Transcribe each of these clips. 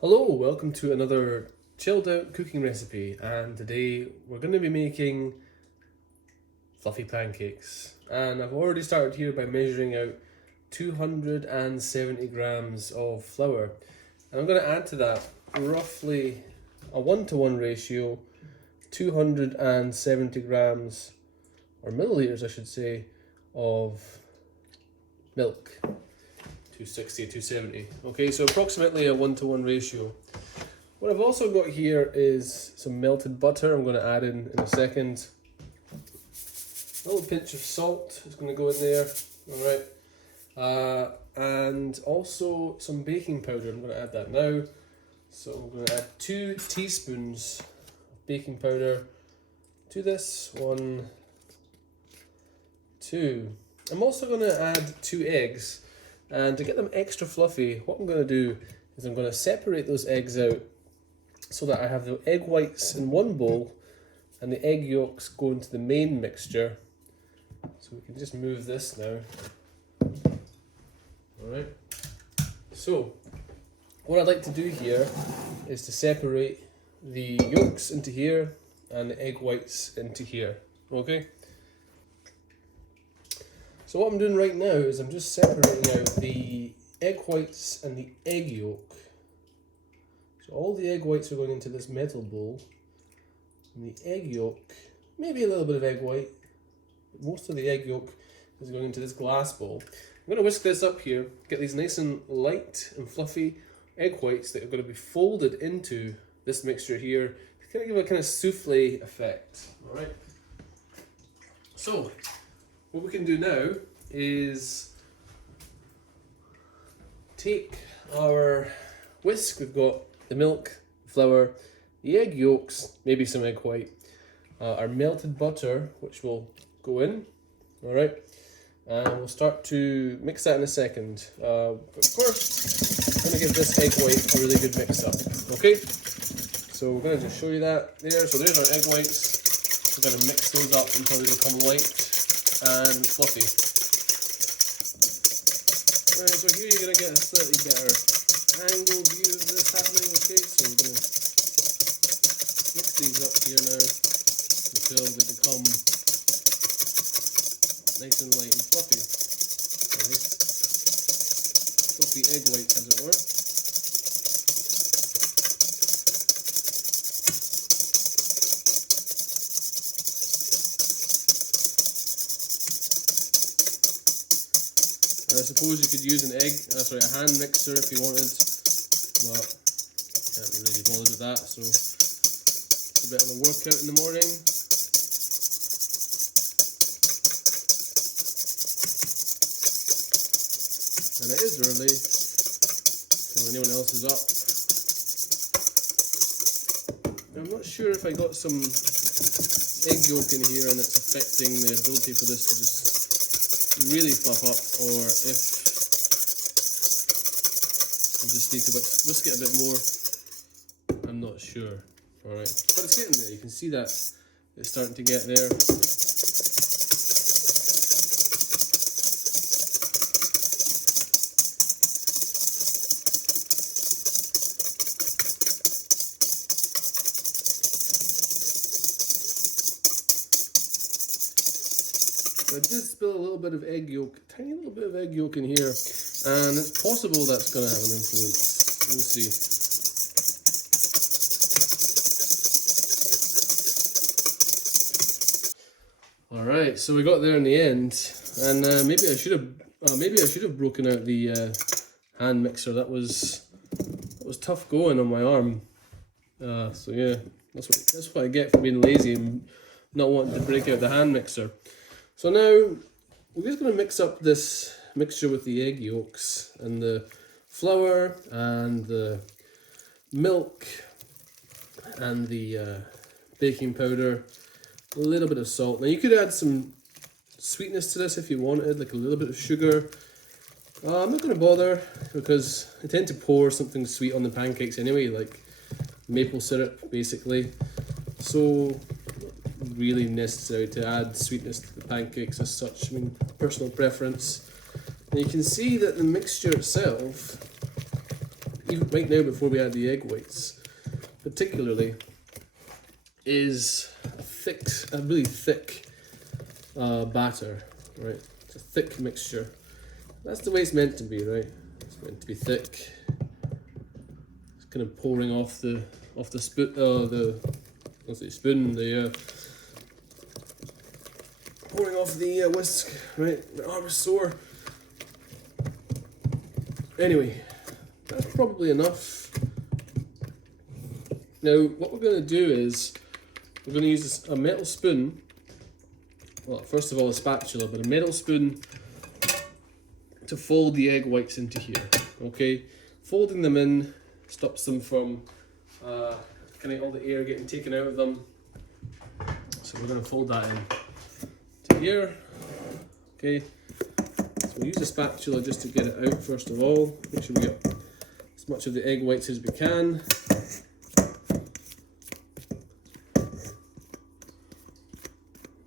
Hello, welcome to another chilled out cooking recipe, and today we're going to be making fluffy pancakes. And I've already started here by measuring out 270 grams of flour, and I'm going to add to that roughly a 1-to-1 ratio, 270 grams, or milliliters I should say, of milk. 260, 270. Okay, so approximately a 1-to-1 ratio. What I've also got here is some melted butter I'm going to add in a second. A little pinch of salt is going to go in there. Alright. And also some baking powder. I'm going to add that now. So I'm going to add 2 teaspoons of baking powder to this. 1, 2. I'm also going to add 2 eggs. And to get them extra fluffy, what I'm going to do is I'm going to separate those eggs out so that I have the egg whites in one bowl and the egg yolks go into the main mixture. So we can just move this now. Alright. So, what I'd like to do here is to separate the yolks into here and the egg whites into here. Okay? So what I'm doing right now is I'm just separating out the egg whites and the egg yolk. So all the egg whites are going into this metal bowl, and the egg yolk, maybe a little bit of egg white, but most of the egg yolk is going into this glass bowl. I'm going to whisk this up here, get these nice and light and fluffy egg whites that are going to be folded into this mixture here to kind of give a kind of souffle effect. Alright. So, what we can do now is take our whisk. We've got the milk, flour, the egg yolks, maybe some egg white, our melted butter, which will go in, alright, and we'll start to mix that in a second. But first, I'm going to give this egg white a really good mix up, okay? So we're going to just show you that there. So there's our egg whites. We're going to mix those up until they become light and fluffy. Alright, so here you're going to get a slightly better angle view of this happening, okay? So we're going to mix these up here now until they become nice and light and fluffy. Okay. Fluffy egg whites, as it were. I suppose you could use a hand mixer if you wanted, but can't be really bothered with that, so it's a bit of a workout in the morning. And it is early, when anyone else is up. I'm not sure if I got some egg yolk in here and it's affecting the ability for this to just really fluff up, or if you just need to whisk it a bit more. I'm not sure. Alright, but it's getting there. You can see that it's starting to get there. So I did spill a little bit of egg yolk, tiny little bit of egg yolk in here, and it's possible that's going to have an influence. We'll see. All right, so we got there in the end, and maybe I should have broken out the hand mixer. That was tough going on my arm. So yeah, that's what I get for being lazy and not wanting to break out the hand mixer. So now we're just going to mix up this mixture with the egg yolks and the flour and the milk and the baking powder, a little bit of salt. Now you could add some sweetness to this if you wanted, like a little bit of sugar. I'm not going to bother because I tend to pour something sweet on the pancakes anyway, like maple syrup basically. So really necessary to add sweetness to the pancakes as such. I mean, personal preference. And you can see that the mixture itself even right now before we add the egg whites, particularly, is a really thick batter, right? It's a thick mixture. That's the way it's meant to be, right? It's meant to be thick. It's kind of pouring off the spoon, pouring off the whisk, right? My arm is sore. Anyway, that's probably enough. Now, what we're going to do is we're going to use a metal spoon. Well, first of all, a spatula, but a metal spoon to fold the egg whites into here. Okay, folding them in stops them from kind of all the air getting taken out of them. So we're going to fold that in to here. Okay, so we'll use a spatula just to get it out first of all. Make sure we get as much of the egg whites as we can.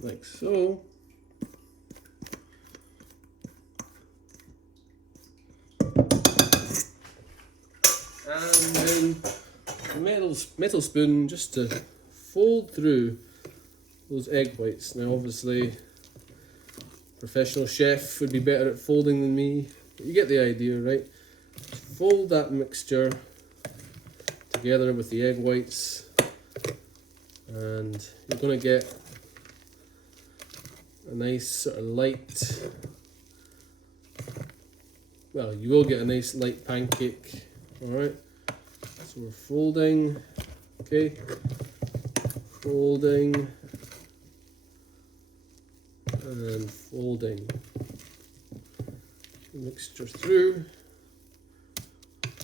Like so. And then a metal spoon just to fold through those egg whites. Now obviously, professional chef would be better at folding than me, but you get the idea, right? Fold that mixture together with the egg whites, and you're going to get a nice sort of light, well, you will get a nice light pancake. Alright, so we're folding, okay, folding, and folding the mixture through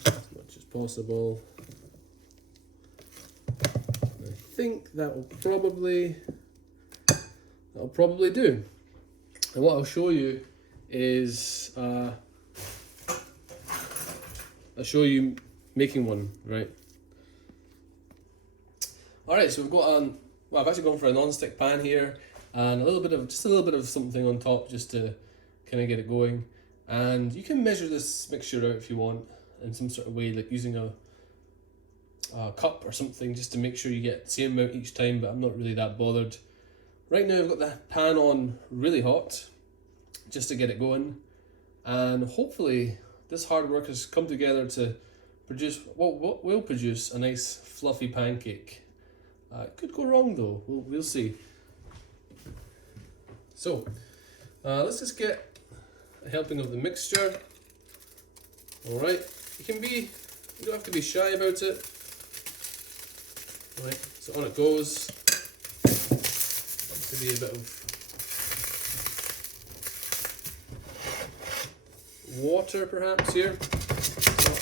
as much as possible. I think that'll probably do. And what I'll show you is I'll show you making one, right? Alright, so we've got well, I've actually gone for a non-stick pan here and just a little bit of something on top just to kind of get it going. And you can measure this mixture out if you want in some sort of way, like using a cup or something, just to make sure you get the same amount each time, but I'm not really that bothered. Right now I've got the pan on really hot just to get it going, and hopefully this hard work has come together to produce what will produce a nice fluffy pancake. It could go wrong though, we'll see. So let's just get a helping of the mixture. Alright, you don't have to be shy about it. Alright, so on it goes. Maybe a bit of water perhaps here. So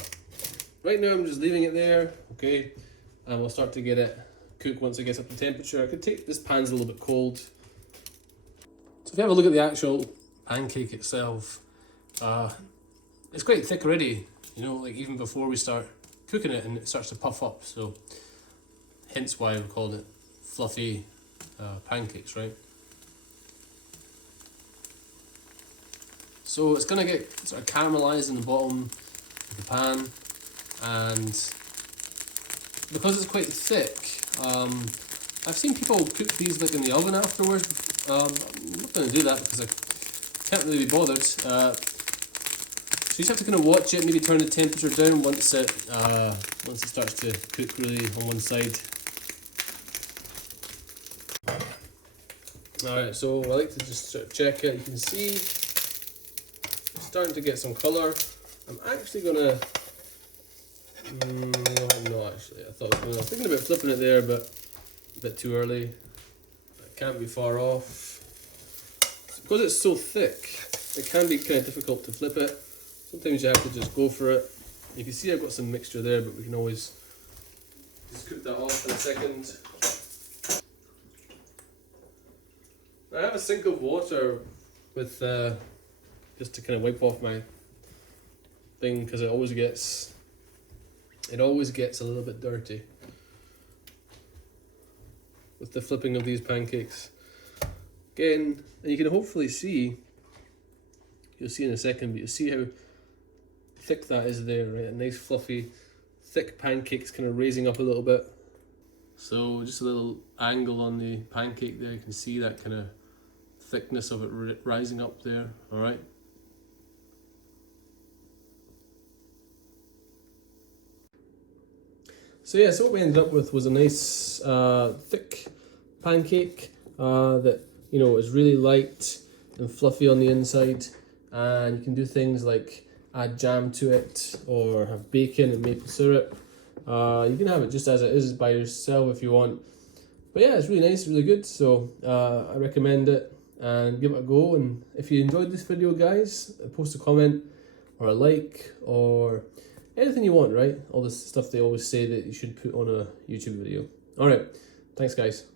right now I'm just leaving it there, okay, and we'll start to get it cook once it gets up to temperature. This pan's a little bit cold. So if you have a look at the actual pancake itself, it's quite thick already, you know, like even before we start cooking it, and it starts to puff up, so hence why we called it fluffy pancakes, right? So it's going to get sort of caramelized in the bottom of the pan, and because it's quite thick, I've seen people cook these like in the oven afterwards. I'm not going to do that because I can't really be bothered. So you just have to kind of watch it, maybe turn the temperature down once it starts to cook really on one side. Alright, so I like to just sort of check it. You can see it's starting to get some colour. I'm actually gonna no, I'm not actually. I was thinking about flipping it there, but a bit too early. It can't be far off. Because it's so thick, it can be kind of difficult to flip it. Sometimes you have to just go for it. You can see I've got some mixture there, but we can always just cook that off in a second. I have a sink of water with just to kind of wipe off my thing, because it always gets a little bit dirty with the flipping of these pancakes. Again, and you can hopefully see, you'll see in a second, but you'll see how thick that is there, right? A nice fluffy thick pancakes kind of raising up a little bit. So just a little angle on the pancake there, you can see that kind of thickness of it rising up there, alright? So yeah, so what we ended up with was a nice thick pancake that, you know, is really light and fluffy on the inside, and you can do things like add jam to it or have bacon and maple syrup. You can have it just as it is by yourself if you want. But yeah, it's really nice, really good, so I recommend it and give it a go. And if you enjoyed this video, guys, post a comment or a like or anything you want, right? All this stuff they always say that you should put on a YouTube video. Alright, thanks guys.